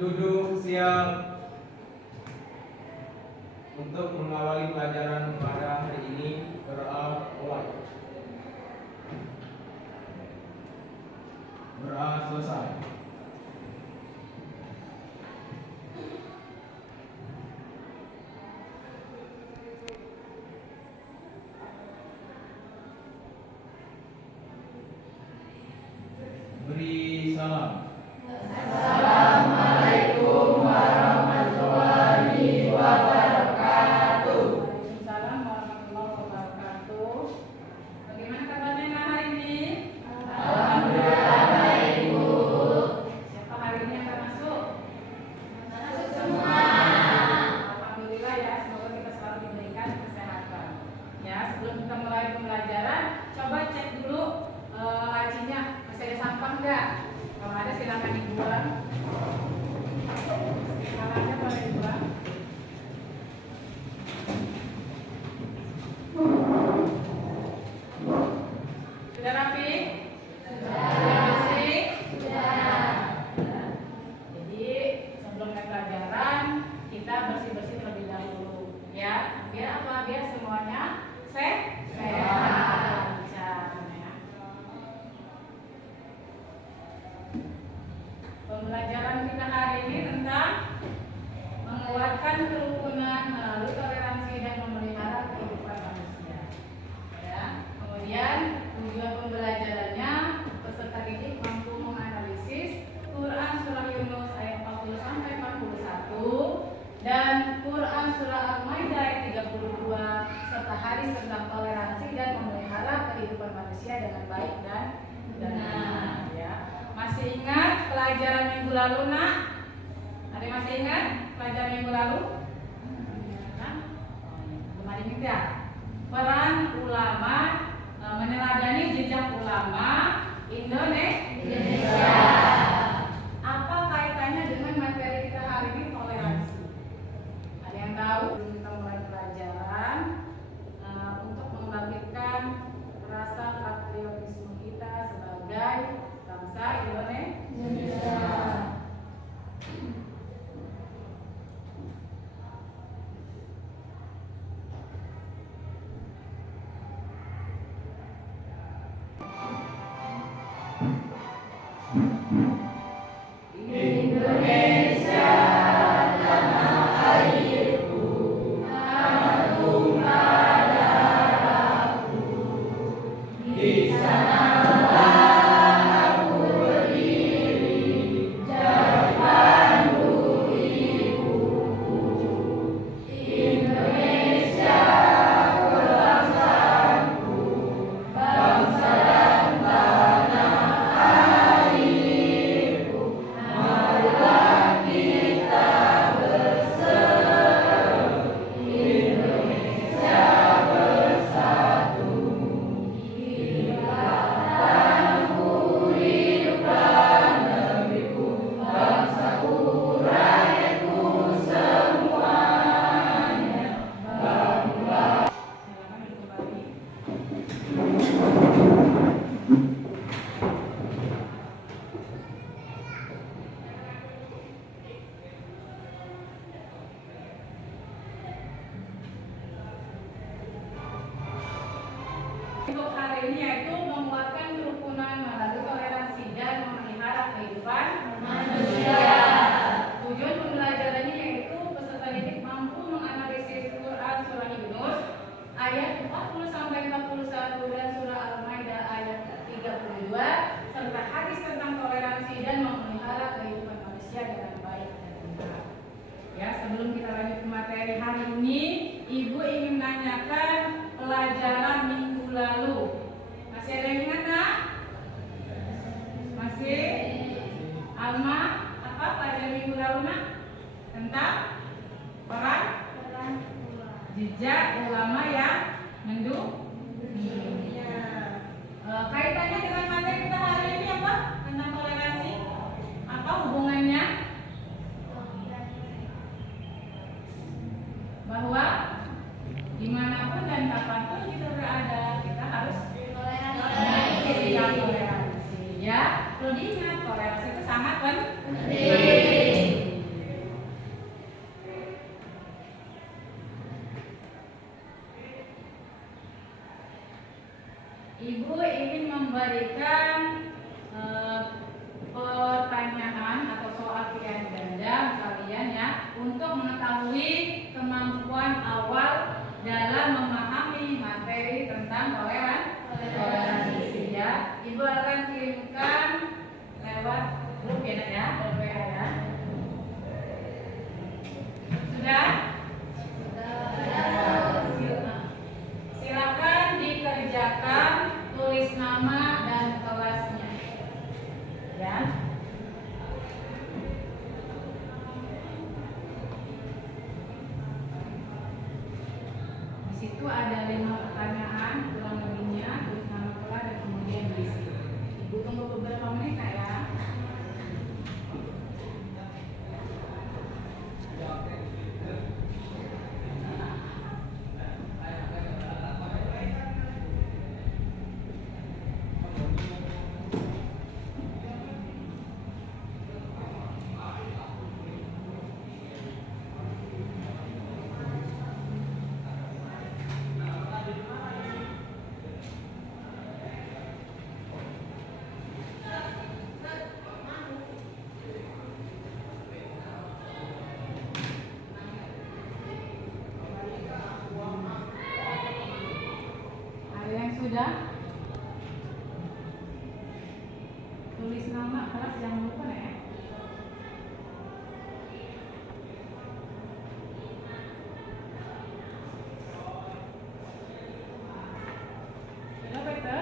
Duduk siap untuk mengawali pelajaran pada hari ini. Berawal. Selesai. Beri salam. Assalamualaikum warahmatullahi wabarakatuh. Waalaikumsalam warahmatullahi wabarakatuh. Bagaimana kabarnya hari ini? Alhamdulillah baik, Bu. Siapa hari ini akan masuk? Masuk semua. Alhamdulillah ya, semoga kita selalu diberikan kesehatan. Ya, sebelum kita mulai pembelajaran, coba cek dulu lacinya masih ada sampah enggak? Kalau ada silakan dibuang. Silakannya boleh dibuang. Sudah rapi? Sudah bersih? Sudah. Jadi sebelum mulai pelajaran kita bersih-bersih terlebih dahulu, ya. Biar apa? Biar semuanya sehat. Lancar, ya. Pembelajaran kita hari ini tentang menguatkan kerukunan melalui toleransi dan memelihara kehidupan manusia. Ya. Kemudian tujuan pembelajarannya, peserta didik mampu menganalisis Quran surah Yunus ayat 40 sampai 41 dan Quran surah Al-Maidah ayat 32 serta hadis tentang toleransi dan memelihara kehidupan manusia dengan baik dan benar. Ya. Masih ingat pelajaran minggu lalu, Nak? Ada yang masih ingat pelajaran minggu lalu? Nah, kemarin tidak. Peran ulama meneladani jejak ulama Indonesia. Apa kaitannya dengan materi kita hari ini, toleransi? Ada yang tahu? Sebelum kita mulai pelajaran, untuk membangkitkan rasa patriotisme kita sebagai bangsa Indonesia. Indonesia tanah airku, tanah tumpah darahku. Di sanalah aku berdiri, jadi pandu ibuku. Indonesia kebangsaanku, bangsa dan tanah airku. Marilah kita berseru, Indonesia bersatu. Hiduplah tanahku, hiduplah negeriku, bangsaku, rakyatku semuanya. Bangunlah. Silakan kembali. Untuk hari ini yaitu menguatkan kerukunan melalui toleransi dan memelihara kehidupan Manusia. Tujuan pembelajarannya yaitu peserta didik mampu menganalisis Quran surah Yunus ayat 40 sampai 41 dan surah Al-Maidah ayat 32 serta hadis tentang toleransi dan memelihara kehidupan manusia dengan baik dan benar. Ya, sebelum kita lanjut ke materi hari ini, Ibu ingin menanyakan pelajaran minggu lalu. Masih ada yang ingat, Nak? Masih? Alma, apa pelajaran minggu lalu, Nak? Tentang peran jejak ulama yang mendunia. Kaitannya dengan materi kita hari ini apa? Tentang toleransi. Apa hubungannya? Bahwa dimanapun dan kapanpun kita berada, kita harus toleransi. Ya, perlu diingat toleransi itu sangat penting. ingin memberikan pertanyaan atau soal pilihan ganda kalian ya untuk mengetahui kemampuan awal dalam memahami materi tentang toleransi ya. Ibu akan kirimkan lewat grup ya Nak ya, WA ya. Sudah? Silakan dikerjakan, tulis nama dan kelasnya ya. Di situ ada 5 pertanyaan kurang lebihnya, tulis nama kelas dan kemudian diisi. Ibu tunggu beberapa menit Kak ya. Ada yang sudah? Tulis nama kelas, jangan lupa ya. Sudah Peter?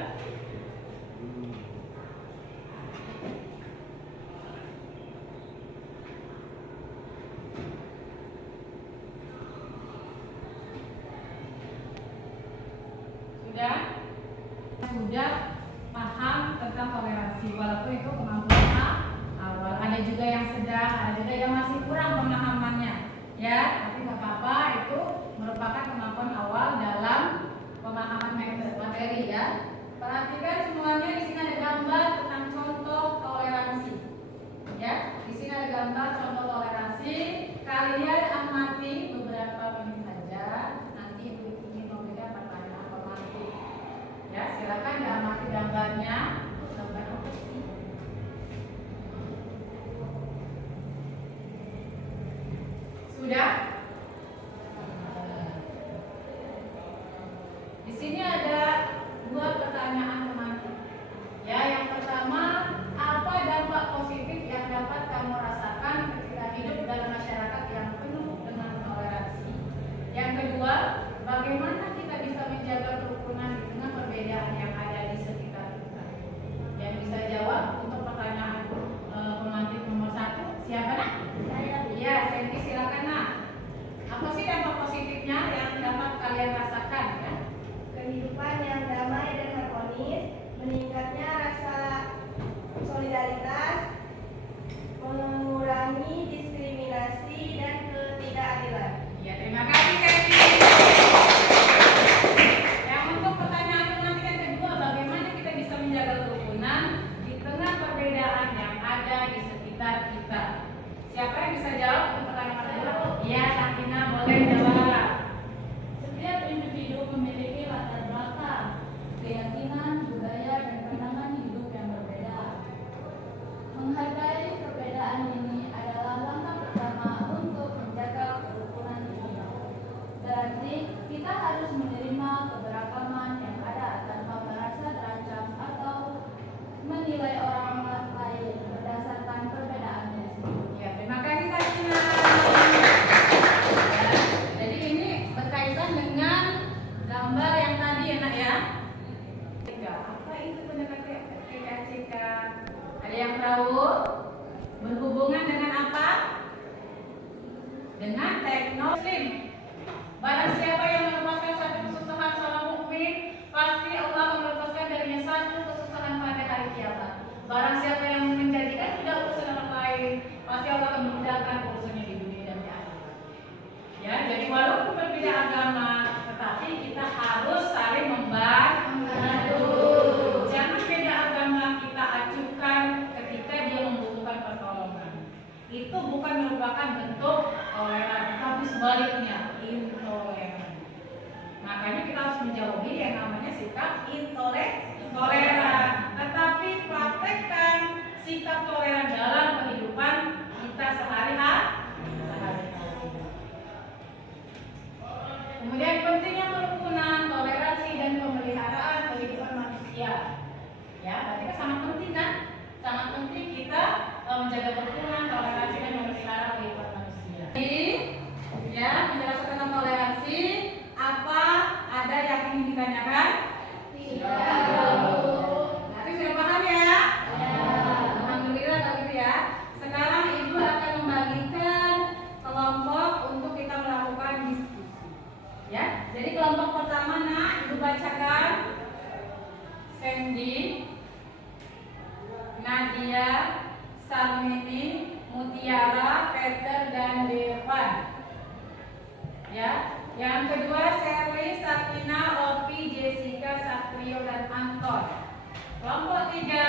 Sudah paham tentang toleransi, walaupun itu kemampuan awal. Ada juga yang sedang, ada juga yang masih kurang pemahamannya ya, tapi nggak apa-apa, itu merupakan kemampuan awal dalam pemahaman materi ya. Perhatikan semuanya, di sini ada gambar tentang contoh toleransi ya. Di sini ada gambar contoh toleransi, kalian amati beberapa menit saja, nanti ibu ingin memberikan pertanyaan formatif ya. Silakan diamati gambarnya. Gambar apa sih? Sudah? Di sini ada 2 pertanyaan formatif ya. Yang pertama, apa dampak positif yang dapat kamu rasakan ketika hidup dalam masyarakat yang penuh dengan toleransi? Yang kedua, bagaimana kita bisa menjaga kerukunan di tengah perbedaan yang ada di sekitar kita? Yang bisa jawab untuk pertanyaan pemantik nomor 1, siapa Nak? Saya. Iya, Sandy, silakan Nak. Apa sih dampak positifnya yang dapat kalian rasakan ya? Kehidupan yang damai dan harmonis, meningkatnya rasa solidaritas, mengurangi diskriminasi dan ketidakadilan. Ya, terima kasih Sandy. Yang untuk pertanyaan pemantik yang kedua, bagaimana kita bisa menjaga kerukunan di tengah perbedaan yang ada di sekitar kita? Siapa yang bisa jawab untuk pertanyaan kedua? Iya, Sakina boleh jawab. Setiap individu memiliki latar belakang, keyakinan, budaya, dan pandangan hidup yang berbeda. Menghargai perbedaan ini adalah langkah pertama untuk menjaga kerukunan ini. Berarti kita harus menerima keberagaman yang ada tanpa merasa terancam atau menilai orang lain berdasarkan perbedaannya. Ya, terima kasih Sakina. Ya, jadi ini berkaitan dengan gambar yang tadi ya Nak ya. Apa itu pendekatan KKCK? Ada yang tahu? Berhubungan dengan apa? Dengan teknologi. Barang siapa yang melepaskan satu kesusahan seorang mukmin, pasti Allah akan melepaskan darinya satu kesusahan pada hari kiamat. Barang siapa yang menjadikan tidak urusan orang lain, pasti Allah akan memudahkan urusannya di dunia dan di akhirat. Ya, jadi walaupun berbeda agama, tetapi kita harus saling membantu. Jangan beda agama kita acuhkan ketika dia membutuhkan pertolongan. Itu bukan merupakan bentuk toleran, tapi sebaliknya intoleran. Makanya kita harus menjauhi yang namanya sikap intoleran. Ya, berarti kan sangat penting kan? Sangat penting kita menjaga kerukunan, toleransi dan memelihara kehidupan manusia. Jadi, ya, penjelasan tentang toleransi, apa ada yang ingin ditanyakan? Berarti sudah paham ya? Alhamdulillah kalau gitu ya. Sekarang Ibu akan membagikan kelompok untuk kita melakukan diskusi. Ya, jadi kelompok pertama, Ibu bacakan. Sandy, Nadia, Sarmini, Mutiara, Peter, dan Devan. Ya, yang kedua Sherly, Sakina, Opi, Jessica, Satrio, dan Anton. Kelompok tiga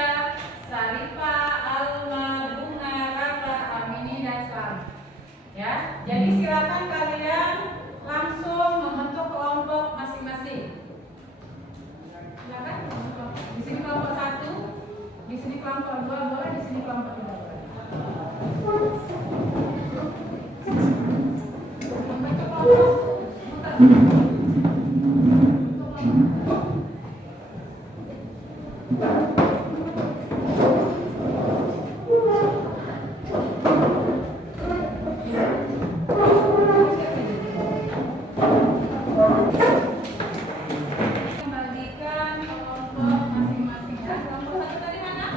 Sarifa, Alma, Bunga, Rara, Amini, dan Slam. Ya, jadi silakan kalian langsung membentuk kelompok masing-masing. Silakan. Di sini kelompok 1, di sini kelompok 2 boleh, di sini kelompok 3 boleh. Membentuk kelompok. Membagikan kelompok masing-masing. Ya, kelompok 1 tadi mana?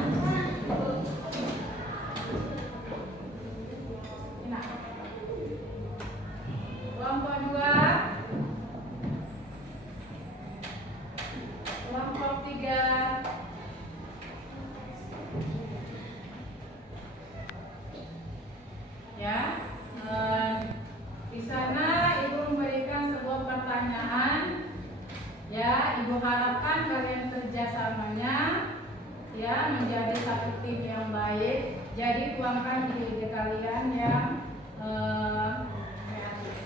Nah. Kelompok 2, kelompok 3, ya. Di sana Ibu memberikan sebuah pertanyaan. Ya, Ibu harapkan kalian kerjasamanya ya menjadi satu tim yang baik. Jadi tuangkan ide-ide kalian yang kreatif.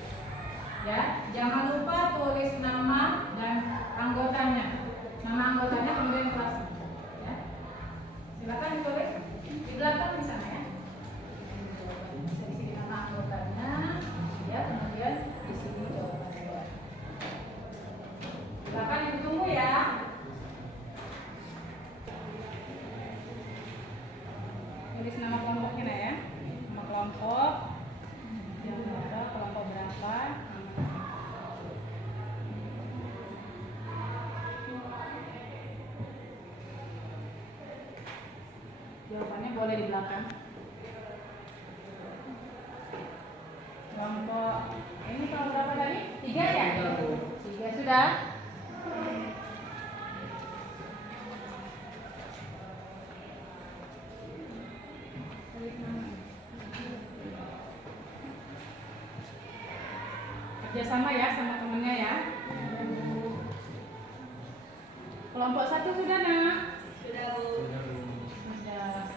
Ya, jangan lupa tulis nama dan anggotanya. Nama anggotanya kemudian kelasnya. Ya. Silakan ditulis di belakang di sana ya. Bisa di sini nama anggotanya, ya kemudian di sini jawabannya. Silakan ditunggu ya. Tulis nama kelompoknya ya. Nama kelompok. Yang berapa? Kelompok berapa? Jawabannya boleh di belakang. Kelompok ini kelompok berapa tadi? 3 ya? 3 sudah. Kerjasama ya sama temennya ya. Kelompok 1 sudah nak? Sudah, Bu. Sudah.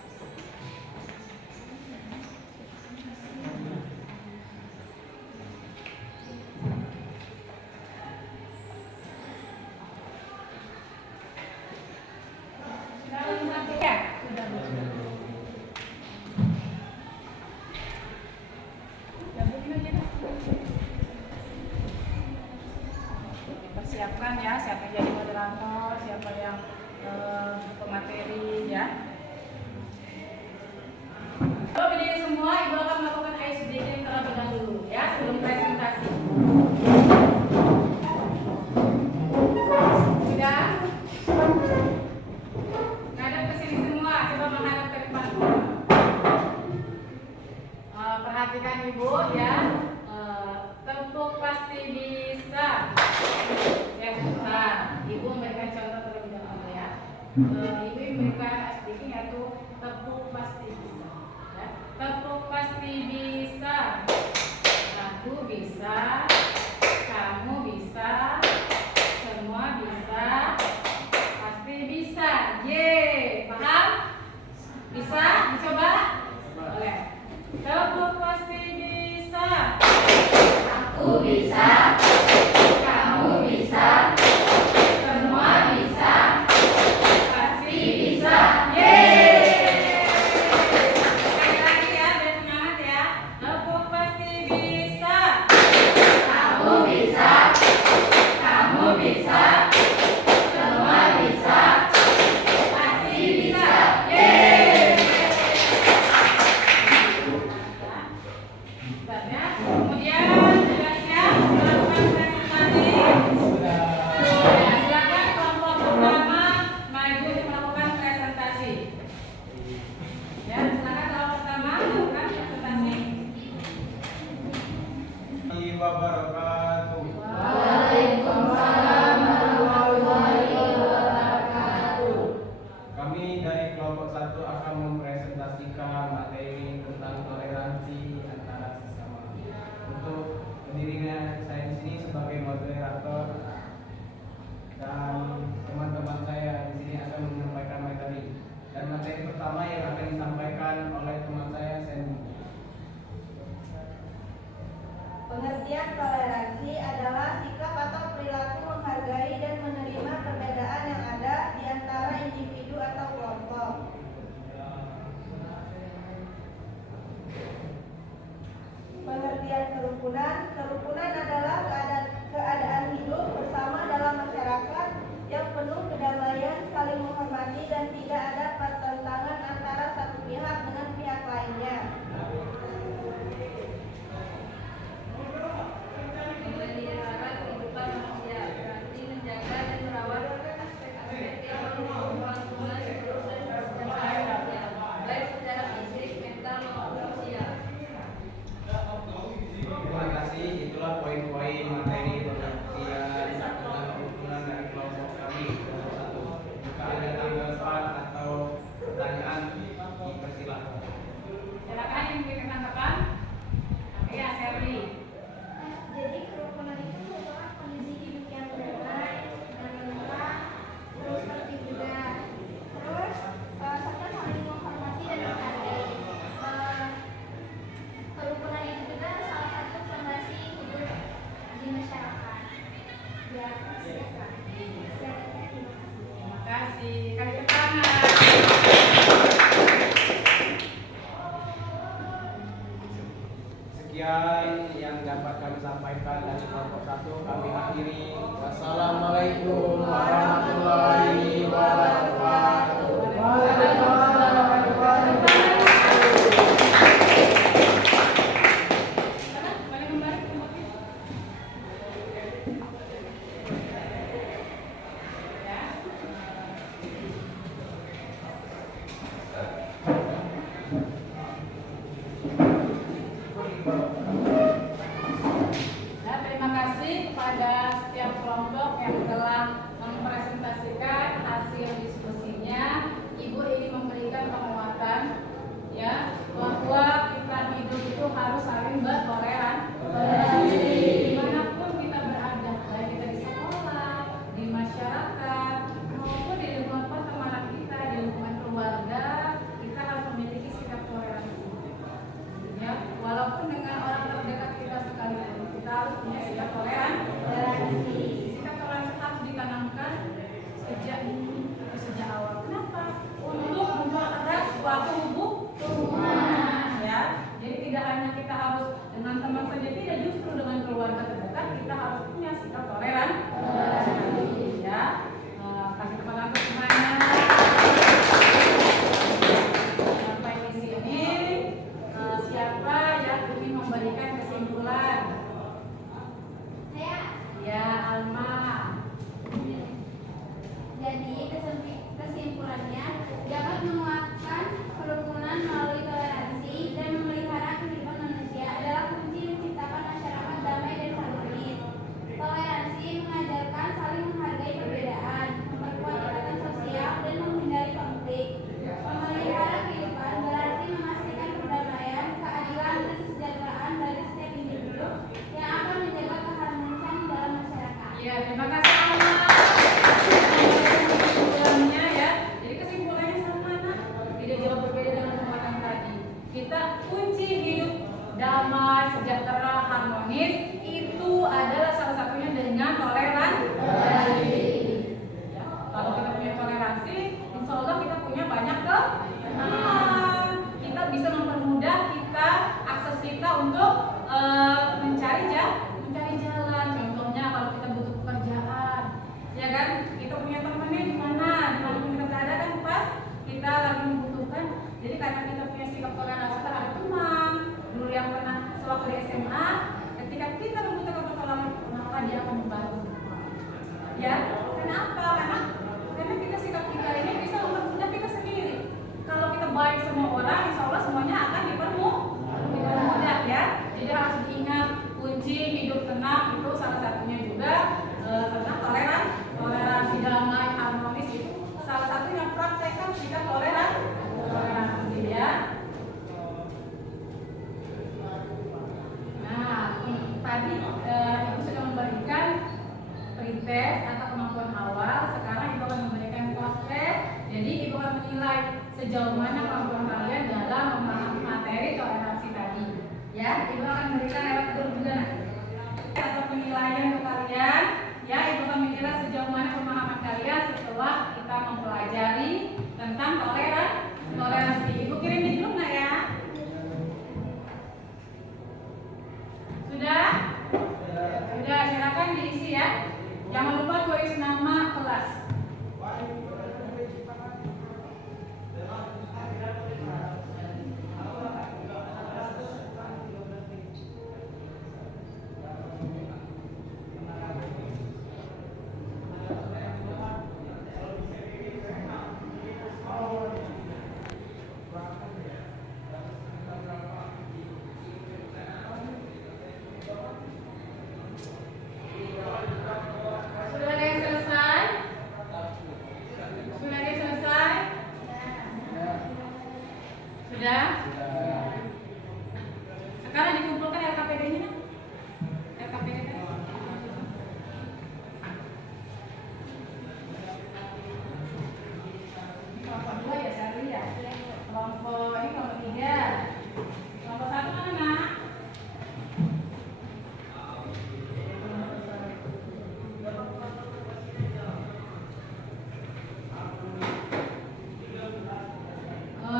Persiapkan ya siapa yang jadi moderator, siapa yang pemateri ya. Kalau berdiri semua, Ibu akan melakukan icebreaking terlebih dahulu ya sebelum presentasi. Sudah? Ngadep ke sini semua, coba menghadap ke depan. Perhatikan Ibu ya. Tepuk pasti bisa. Ya sebentar, Ibu memberikan contoh terlebih dahulu ya. Ibu memberikan icebreaking yaitu tepuk pasti bisa. Ya. Tepuk pasti bisa. Aku bisa. Kamu bisa. Semua bisa. Pasti bisa. Yeay, paham? Bisa? Dicoba? Boleh. Tepuk pasti bisa. Aku bisa. Kamu bisa. Semua bisa. Pasti bisa. Yeay. Sekali lagi ya, biar semangat ya. Tepuk pasti bisa. Kamu dari kelompok 1 akan mempresentasikan materi tentang toleransi antara sesama. Untuk berdirinya saya di sini sebagai moderator dan teman-teman saya di sini akan menyampaikan materi. Dan materi pertama yang akan disampaikan oleh teman saya Sandy. Pengertian toleransi adalah sikap atau perilaku menghargai dan menerima perbedaan yang ada di antara individu atau kelompok. Pengertian kerukunan. Kerukunan adalah keadaan hidup bersama dalam masyarakat yang penuh kedamaian, saling menghormati dan tidak ada pertentangan antara satu pihak dengan pihak lainnya. Memelihara kehidupan manusia berarti menjaga dan merawat aspek-aspek kehidupan lingkungan hidup dan kesejahteraan manusia, baik secara fisik, mental maupun sosial. Terima kasih, itulah poin-poin materi pengertian tentang kerukunan dari kelompok kami kelompok 1. Jika ada tanggapan atau pertanyaan, dipersilakan. Silakan yang ingin tanggapan. Ya, Sherly. Jadi kerukunan itu adalah kondisi hidup yang damai dan lengkap, terus tertib juga, terus serta saling menghormati dan menghargai. Kerukunan itu juga salah satu fondasi hidup di masyarakat. Ya, silakan. Terima kasih. Kasih tepuk tangan. Sekian yang dapat kami sampaikan dari kelompok 1. Kami akhiri. Wassalamualaikum warahmatullahi wabarakatuh. Nah, terima kasih kepada setiap kelompok yang telah mempresentasikan hasil diskusinya. Ibu ingin memberikan penguatan ya bahwa kita hidup itu harus saling bertoleransi dimanapun kita berada, baik kita di sekolah, di masyarakat, maupun di lingkungan pertemanan kita, di lingkungan keluarga, kita harus memiliki sikap toleransi. Ya, walaupun dengan orang terdekat kita sekalipun, kita harus punya sikap toleransi. Sikap toleransi harus ditanamkan sejak dini, sejak awal. Kenapa? Untuk mempererat suatu hubungan. Ya, jadi tidak hanya kita harus dengan teman saja, tidak, justru dengan keluarga terdekat kita harus punya sikap toleransi. Ya, kasih tepuk tangan untuk semuanya. Sampai di sini. Siapa yang ingin memberikan kesimpulan? Saya. Ya, Alma. Jadi kesimpulannya dapat menguatkan kerukunan melalui toleransi dan memelihara kehidupan manusia adalah kunci menciptakan masyarakat damai dan harmonis. Toleransi mengajarkan saling menghargai perbedaan, memperkuat ikatan sosial dan menghindari konflik. Memelihara kehidupan berarti memastikan perdamaian, keadilan dan kesejahteraan dari setiap individu yang akan menjaga keharmonisan dalam masyarakat. Ya, terima kasih Alma. Kesimpulannya ya. Jadi kesimpulannya sama, Nak. Tidak jauh berbeda dengan pembahasan tadi. Kita kunci hidup damai, sejahtera, harmonis itu adalah salah satunya dengan toleransi. Ya, kalau kita punya toleransi, insya Allah kita punya banyak ketenangan. Kita bisa mempermudah akses kita untuk mencari jalan. Contohnya kalau kita butuh pekerjaan, ya kan? Kita punya temennya di mana kita berada kan pas kita lagi membutuhkan. Jadi karena kita punya sikap toleransi terhadap teman, dulu yang pernah sewaktu di SMA, ketika kita membutuhkan pertolongan, maka dia akan membantu. Ya, kenapa? Karena kita sikap kita ini bisa mempermudah kita sendiri. Kalau kita menilai sejauh mana kemampuan kalian dalam memahami materi toleransi tadi. Ya, Ibu akan memberikan lewat grup juga atau penilaian ke kalian. Ya, Ibu akan menilai sejauh mana pemahaman kalian setelah kita mempelajari tentang toleransi. Ibu kirim di grup nggak ya? Sudah? Sudah, silakan diisi ya. Jangan lupa tulis nama kelas. Sudah ada yang selesai? Sudah ada yang selesai? Sudah? Sekarang dikumpulkan LKPD-nya. LKPD tadi. Kelompok 2 ya, Sari ya. Kelompok ini kelompok 3. Kelompok 1 mana, Nak?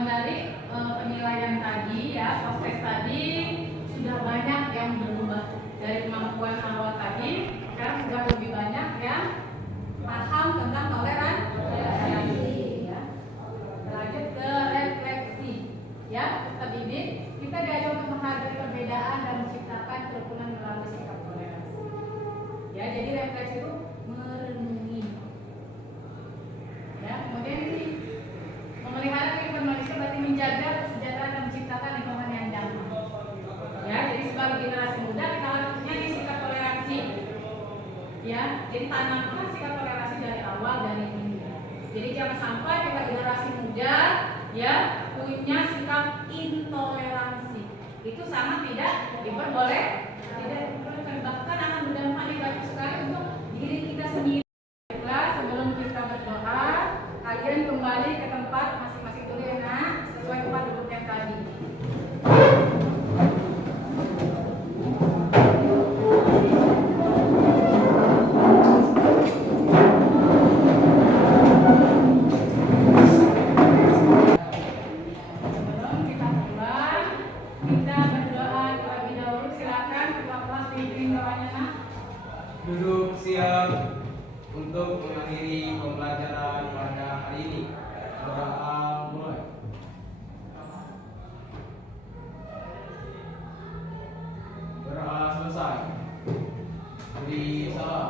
Dari penilaian tadi ya, proses tadi sudah banyak yang berubah dari kemampuan awal tadi. Sekarang sudah lebih banyak yang paham tentang toleransi. Ya. Lanjut ke refleksi. Ya, Ustaz Ibin, kita diajar untuk menghargai perbedaan dan menciptakan kerukunan melalui sikap toleransi. Ya, jadi refleksi itu merenungi. Ya, kemudian ini memelihara kehidupan manusia berarti menjaga kesejahteraan dan menciptakan lingkungan yang damai. Ya, jadi sebagai generasi muda kita harus punya sikap toleransi. Ya, jadi tanamkan sikap toleransi dari awal dari ini. Jadi jangan sampai kita generasi muda ya punya sikap intoleransi. Itu sama tidak diperbolehkan. Tidak diperbolehkan, bahkan akan berdampak negatif sekali untuk diri kita sendiri. Baiklah, sebelum kita berdoa, kalian kembali ke tempat masing-masing dulu ya, Nak, sesuai tempat duduk yang tadi. Sebelum kita pulang, kita berdoa terlebih dahulu. Silakan ketua kelas pimpin doanya, Nak. Duduk siap untuk mengakhiri pembelajaran pada hari ini. Doa mulai. Doa selesai. Beri salam.